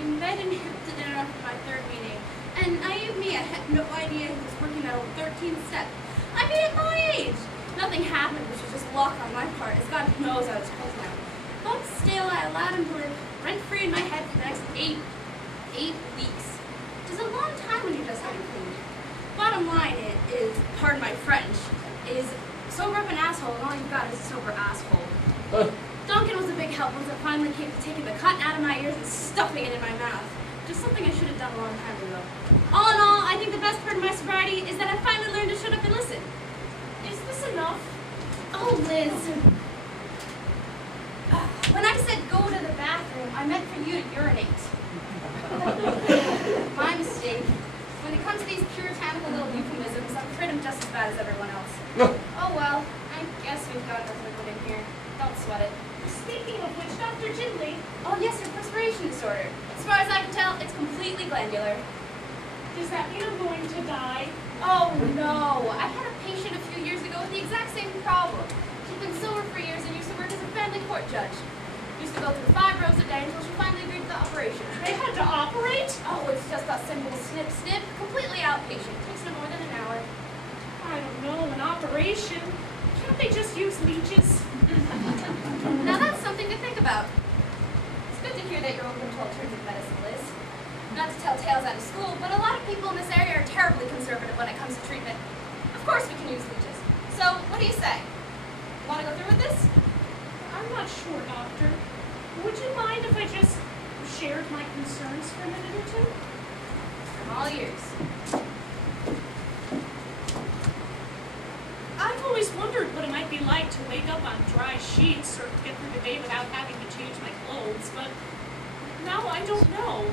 met and hip to dinner after my third meeting. And naive me, I had no idea he was working that old 13th step. I mean, at my age! Nothing happened, which was just luck on my part, as God knows I was close now. But still, I allowed him to live rent-free in my head for the next eight weeks. Which is a long time when you're just getting clean. Bottom line is, pardon my French, is sober up an asshole and all you've got is a sober asshole. Duncan was a big help once I finally came to taking the cotton out of my ears and stuffing it in my mouth. Just something I should have done a long time ago. All in all, I think the best part of my sobriety is that I finally learned to shut up and listen. Is this enough? Oh, Liz. When I said go to the bathroom, I meant for you to urinate. My mistake. When it comes to these puritanical little euphemisms, I'm afraid I'm just as bad as everyone else. Oh well, I guess we've got enough liquid in here. Don't sweat it. Speaking of which, Dr. Ginley. Oh yes, your perspiration disorder. As far as I can tell, it's completely glandular. Does that mean I'm going to die? Oh no, I had a patient a few years ago with the exact same problem. She'd been sober for years and used to work as a family court judge. Used to go through 5 rows a day until she finally agreed to the operation. They had to operate? Oh, it's just a simple snip, completely outpatient. Takes no more than an hour. I don't know, an operation? Can't they just use leeches? Now that's something to think about. It's good to hear that you're open to alternative medicine, Liz. Not to tell tales out of school, but a lot of people in this area are terribly conservative when it comes to treatment. Of course we can use leeches. So, what do you say? Want to go through with this? I'm not sure, Doctor. Would you mind if I just shared my concerns for a minute or two? I'm all ears. I've always wondered what it might be like to wake up on dry sheets or get through the day without having to change my clothes, but now I don't know.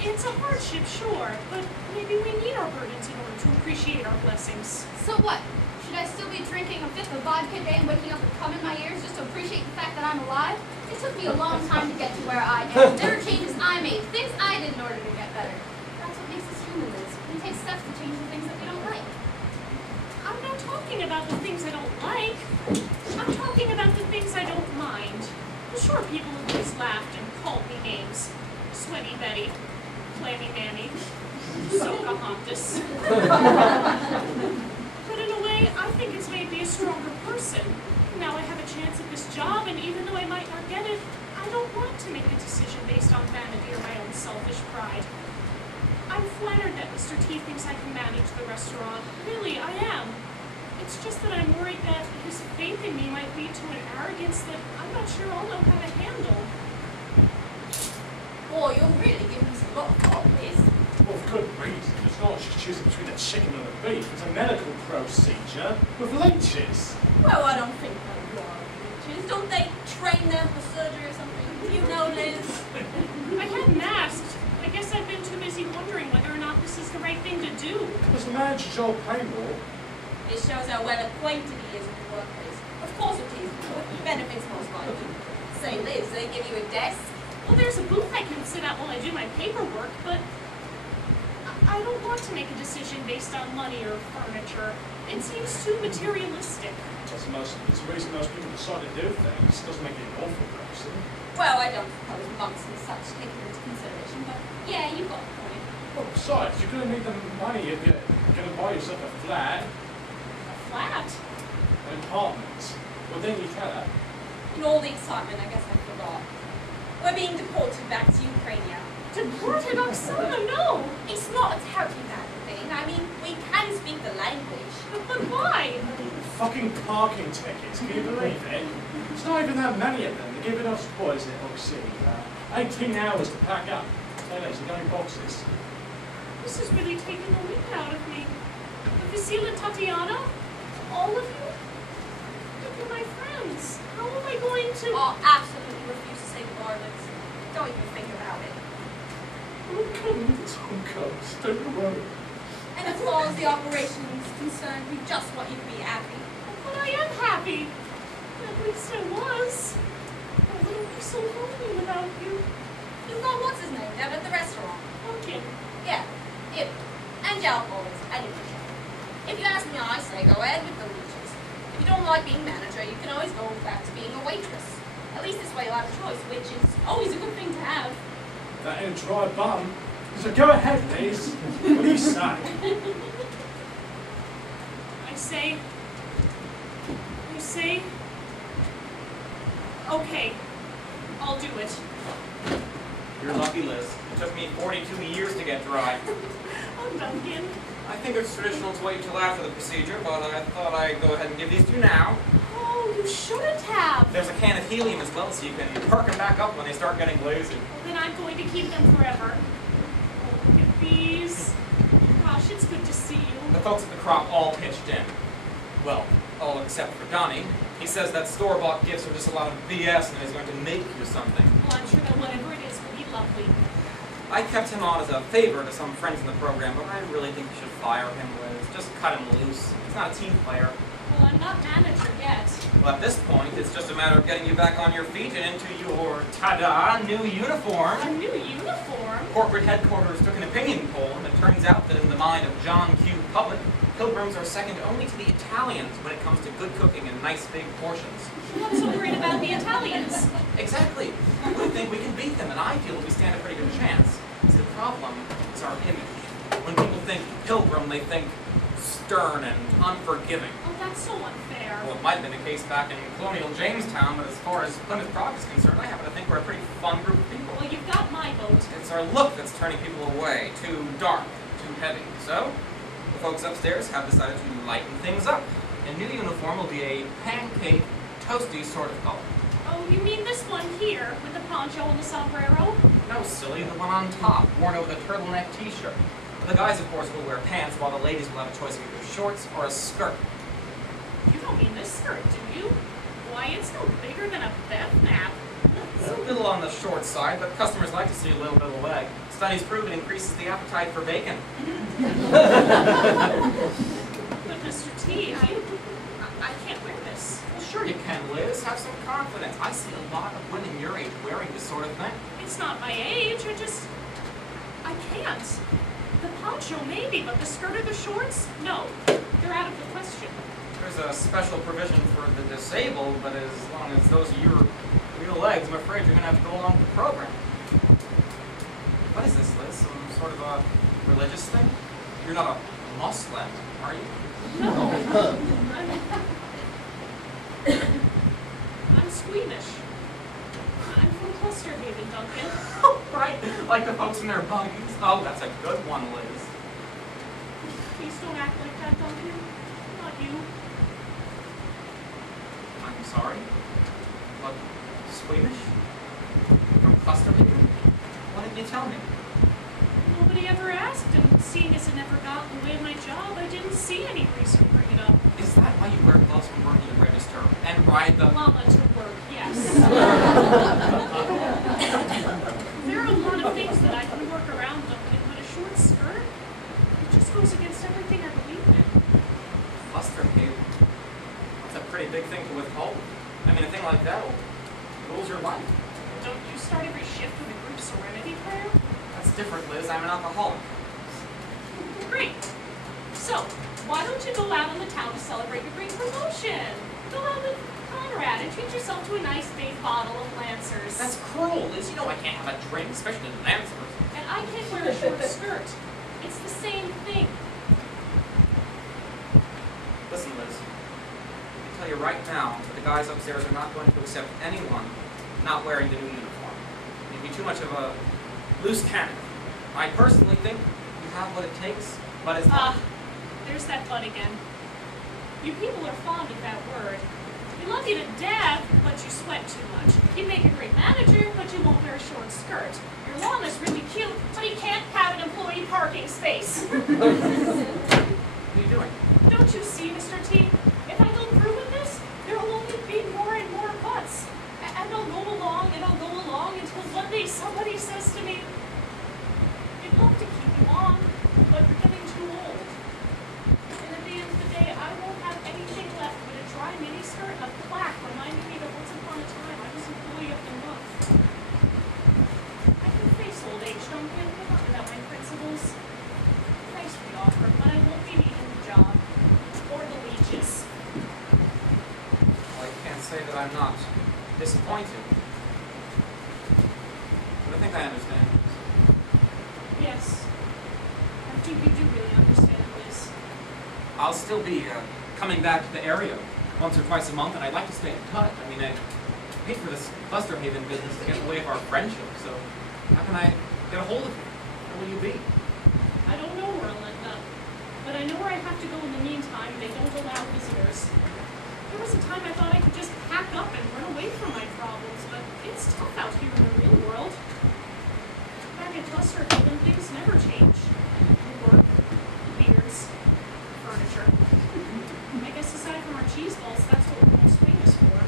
It's a hardship, sure, but maybe we need our burdens in order to appreciate our blessings. So what? Should I still be drinking a fifth of vodka a day and waking up with cum in my ears just to appreciate the fact that I'm alive? It took me a long time to get to where I am. There are changes I made, things I did in order to get better. That's what makes us human, Liz. We take steps to change the things that we don't like. I'm not talking about the things I don't like. I'm talking about the things I don't mind. I'm sure people have always laughed and called me names. Sweaty Betty, Clammy Mammy, Pocahontas. But in a way, I think it's made me a stronger person. Now I have a chance at this job, and even though I might not get it, I don't want to make a decision based on vanity or my own selfish pride. I'm flattered that Mr. T thinks I can manage the restaurant. Really, I am. It's just that I'm worried that his faith in me might lead to an arrogance that I'm not sure I'll know how to handle. Boy, you're really giving us a lot of thought, Liz. Well, for good reason. It's not just choosing between the chicken and the beef. It's a medical procedure with leeches. Well, I don't think they are leeches. Don't they train them for surgery or something? You know, Liz. I hadn't asked. I guess I've been too busy wondering whether or not this is the right thing to do. Does the manager job pay more? It shows how well acquainted he is with the workplace. Of course it is. Benefits most likely. Say, Liz, they give you a desk? Well, there's a booth I can sit at while I do my paperwork, but I don't want to make a decision based on money or furniture. It seems too materialistic. It's the reason most people decide to do things. It doesn't make you an awful person. Well, I don't suppose monks and such take it into consideration, but yeah, you've got a point. Well, besides, you're going to need the money if you're going to buy yourself a flat. A flat? An apartment. Well, then you tell her. In all the excitement, I guess I forgot. We're being deported back to Ukraine. Deported? Oxana, no! It's not a terribly bad thing. I mean, we can speak the language. But why? Fucking parking tickets, can you believe it? It's not even that many of them. They're giving us, what is it, let's see, 18 hours to pack up. Toilets and going boxes. This is really taking the wind out of me. Visil and Tatiana? All of you? You're my friends. How am I going to... Oh, absolutely refuse to say goodbye, Liz. Don't even think about it. Oh, come on, it's on coast. Don't worry. And as far as the operation is concerned, we just want you to be happy. But I am happy. At least I was. I wouldn't be so lonely without you. You've got what's his name down at the restaurant. Okay. Yeah, you. And your alcoholics. And your If you ask me, I say go ahead with the leeches. If you don't like being manager, you can always go back to being a waitress. At least this way you'll have a choice, which is always a good thing to have. that in a dry bum. So go ahead, Liz. What do you say? I say, okay, I'll do it. You're lucky, Liz. It took me 42 years to get dry. Oh, Duncan. I think it's traditional to wait till after the procedure, but I thought I'd go ahead and give these to you now. Oh, you shouldn't have. There's a can of helium as well, so you can perk them back up when they start getting lazy. Well, then I'm going to keep them forever. Oh, look at these. Gosh, it's good to see you. The folks at the crop all pitched in. Well, all except for Donny. He says that store-bought gifts are just a lot of BS and he's going to make you something. Well, I'm sure that whatever it is will be lovely. I kept him on as a favor to some friends in the program, but I really think you should fire him, Liz. Just cut him loose. He's not a team player. Well, I'm not manager yet. Well, at this point, it's just a matter of getting you back on your feet and into your, ta-da, new uniform. A new uniform? Corporate headquarters took an opinion poll, and it turns out that in the mind of John Q. Public, Pilgrims are second only to the Italians when it comes to good cooking and nice big portions. What's so worried about the Italians? Exactly. We think we can beat them, and I feel that we stand a pretty good chance. The problem is our image. When people think Pilgrim, they think stern and unforgiving. Oh, that's so unfair. Well, it might have been the case back in colonial Jamestown, but as far as Plymouth Rock is concerned, I happen to think we're a pretty fun group of people. Well, you've got my vote. It's our look that's turning people away. Too dark, too heavy. So, the folks upstairs have decided to lighten things up. A new uniform will be a pancake, toasty sort of color. Oh, you mean this one here, with the poncho and the sombrero? No, silly, the one on top, worn over the turtleneck t-shirt. The guys, of course, will wear pants, while the ladies will have a choice of either shorts or a skirt. You don't mean this skirt, do you? Why, it's no bigger than a bath nap. It's a little on the short side, but customers like to see a little bit of leg. Studies prove it increases the appetite for bacon. But Mr. T, I can't wear this. Well, sure you can, Liz. Have some confidence. I see a lot of women your age wearing this sort of thing. It's not my age, I can't. The poncho maybe, but the skirt or the shorts? No, they're out of the question. There's a special provision for the disabled, but as long as those are your real legs, I'm afraid you're going to have to go along with the program. What is this, Liz? Some sort of a religious thing? You're not a Muslim, are you? No. I'm squeamish. I'm from Cluster Haven, Duncan. Right, like the folks in their buggies. Oh, that's a good one, Liz. Please don't act like that, Duncan. Not you. I'm sorry. But squeamish? From Cluster Haven? Why didn't you tell me? Nobody ever asked, and seeing as it never got in the way of my job, I didn't see any reason to bring it up. Is that why you wear gloves when working the register and ride the... Llama to work, yes. There are a lot of things that I can work around, Duncan, but a short skirt? It just goes against everything I believe in. Cluster Haven? That's a pretty big thing to withhold. I mean, a thing like that rules your life. Don't you start every shift with a group serenity prayer? That's different, Liz. I'm an alcoholic. Great. So, why don't you go out in the town to celebrate your great promotion? Go out with Conrad and treat yourself to a nice big bottle of Lancers. That's cruel, Liz. You know I can't have a drink, especially in Lancers. And I can't wear a short skirt. It's the same thing. Listen, Liz. I can tell you right now that the guys upstairs are not going to accept anyone not wearing the new uniform. It'd be too much of a loose cannon. I personally think you have what it takes, but it's not. There's that but again. You people are fond of that word. We love you to death, but you sweat too much. You make a great manager, but you won't wear a short skirt. Your lawn is really cute, but you can't have an employee parking space. What are you doing? Don't you see, Mr. T? If I go through with this, there will only be more and more buts. And I'll go along until one day somebody says to me, "We'd love to keep you on, but you're getting too old." And at the end of the day, I won't have anything left but a dry miniskirt and a plaque reminding me that once upon a time I was employee of the month. I can face old age, Duncan, but not without my principles. Thanks for the offer, but I won't be needing the job. Or the leeches. Well, I can't say that I'm not disappointed. But I think I understand. I'll still be coming back to the area once or twice a month, and I'd like to stay in touch. I mean, I hate for this Buster Haven business to get in the way of our friendship, so how can I get a hold of you? Where will you be? I don't know where I'll end up, but I know where I have to go in the meantime. They don't allow visitors. There was a time I thought I could just pack up and run away from my problems, but it's tough out here in the real world. Back at Buster Haven, things never change. The work, the beards, furniture. I guess aside from our cheese balls, that's what we're most famous for.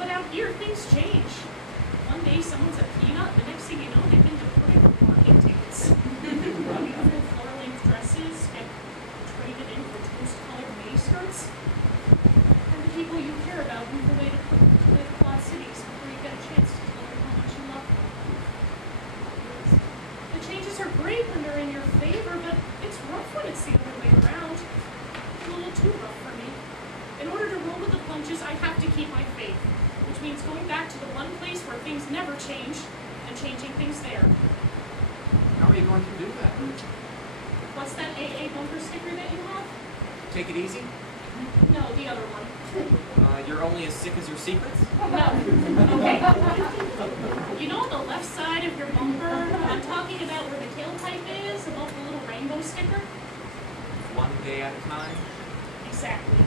But out here, things change. One day, someone's a peanut, the next thing you know, they've been deported for parking tickets. Beautiful floor-length dresses get traded in for toast-colored miniskirts. And the people you care about move away to quad cities before you get a chance to tell them how much you love them. The changes are great when they're in your favor, but it's rough when it's the other way around. A little too rough for me. In order to roll with the punches, I have to keep my faith, which means going back to the one place where things never change and changing things there. How are you going to do that? What's that AA bumper sticker that you have? Take it easy? No, the other one. You're only as sick as your secrets? No. Okay. You know on the left side of your bumper, I'm talking about where the tailpipe is, above the little rainbow sticker? One day at a time? Exactly.